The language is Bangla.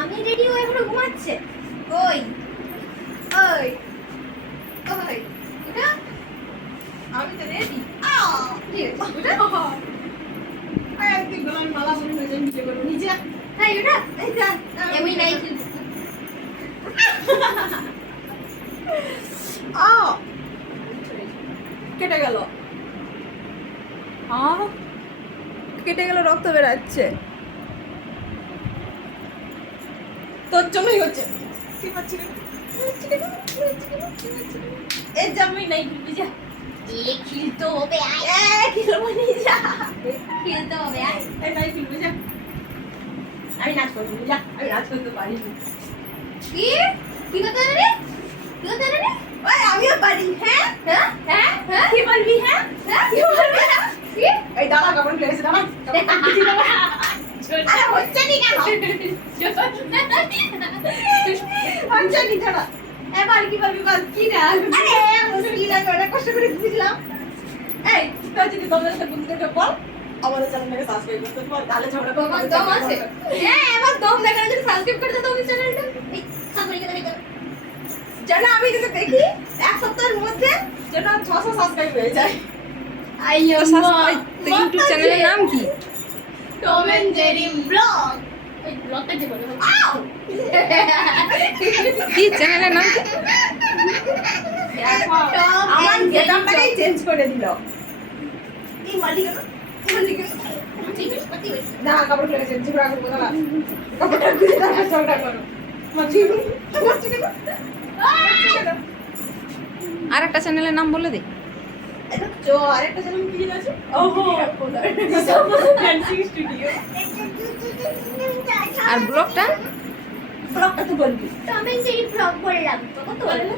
আমি রেডি, ও এখনো ঘুমাচ্ছে। ওই ওই ওই এটা আমি তো রেডি। ঠিক আছে এটা একদিন গলার মালা মনে হয়ে যায় নিচে করবো নিচে। হ্যাঁ এটা এটা আমি নাই খেলবো। কেটে গেল, কেটে গেল, রক্ত বেরাচ্ছে। তোর জন্যই হচ্ছে। কি পাচ্ছি না, এর জামাই নাই খুলবি যা। এ খেলতে হবে, কি করবো নিয়ে যা। খেলতে হবে। এই নাই খুলবি যা। আমি নাচ করবো যা, আমি নাচ করতে পারি। কি কি কথা রে, কি কথা রে? ওই আমিও পারি। হ্যাঁ হ্যাঁ হ্যাঁ হ্যাঁ কি বলবি? হ্যাঁ হ্যাঁ কি বলবি? হ্যাঁ কি এই দাঁড়া, কাপড় খুলে গেছে, দাঁড়া। আরে হচ্ছে নি কেন? হচ্ছে নি দাঁড়া। এবার কি বলবি বল, কি না? আরে মুশকিল আছে, অনেক কষ্ট করে বুঝলাম। এই তুই যদি তোমাদের সাথে বুঝতে বল, আমাদের চ্যানেলটাকে সাবস্ক্রাইব করতে বল, তাহলে ঝগড়া করবো। আমার দম আছে। হ্যাঁ আমার দম দেখানোর জন্য সাবস্ক্রাইব করে দাও তুমি চ্যানেলটা। এই সাবস্ক্রাইব করে দাও। যেন আমি যদি দেখি এক সপ্তাহের মধ্যে যেন 600 সাবস্ক্রাইব হয়ে যায়। আইয়ো ইউটিউব চ্যানেলের নাম কি? Tom and Jerry blog. এই ব্লগটা যে বলে আউ! কি চ্যানেলের নাম কি? আমার গেটআপটাকেই চেঞ্জ করে দিল। এই মালিক না কাপড় খুলে গেছে, ঝগড়া করবো না। কাপড়টা খুলে তারপর ঝগড়া করো। মাছি মাছি কেন? আর একটা চ্যানেলের নাম বলে দে। এটা চো আরেকটা চ্যানেল কি আছে? ওহো ড্যান্সিং স্টুডিও। আর ব্লগটা? ব্লগটা তো বলবি। টম এন্ড জেরি ব্লগ বললাম তো, কত বলে না?